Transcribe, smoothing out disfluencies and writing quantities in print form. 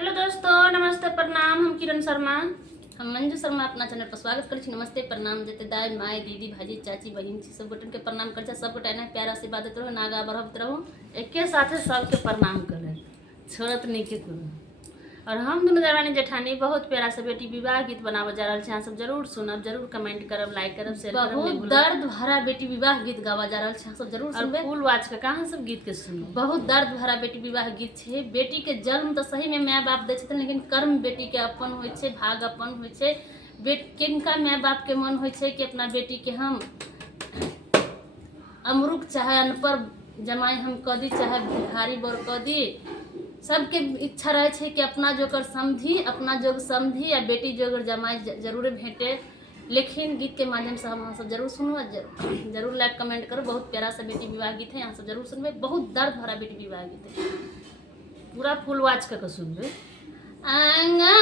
Hello दोस्तों, नमस्ते प्रणाम। हम किरण शर्मा, हम मंजू शर्मा अपना चैनल पर स्वागत करै छी। नमस्ते प्रणाम देते दाई माय दीदी भाजी चाची बहन छी सब गोटन के प्रणाम कर सब गोटा ने प्यार आशीर्वाद देते रहो, नागा बढ़त रहो। एके साथे सबके प्रणाम करे, छोड़त नहीं के करो। और हम दोनों देवरानी जेठानी बहुत प्यारा से बेटी विवाह गीत बनावे जा रहल छी। अहाँ सब जरूर सुनब, जरूर कमेंट करब, लाइक करब, शेयर करब। बहुत दर्द भरा बेटी विवाह गीत गावा जा रहल छै, सब जरूर सुनबे। और फूल वाच के कहाँ सब गीत के सुनो। बहुत दर्द भरा बेटी विवाह गीत छै। बेटी के जन्म तो सही में माय बाप दै छथिन, लेकिन कर्म बेटी के अपन होय छै, भाग अपन होय छै। किनका माय बाप के मन होय छै कि अपना बेटी के हम अमरुक चाहे अनपढ़ जमाई हम कह दी, चाहे भिखारी बर कह दी। सबके इच्छा रहे छै कि अपना जोगर समझी, अपना जोग समझी या बेटी जोगर जमाई जरूर भेंटे। लेकिन गीत के माध्यम से हम सब जरूर सुनू, जरूर लाइक कमेंट करो। बहुत प्यारा सा बेटी विवाह गीत है, यहाँ सब जरूर सुनबे। बहुत दर्द भरा बेटी विवाह गीत है, पूरा फूल वाच के सुनबे। अंगना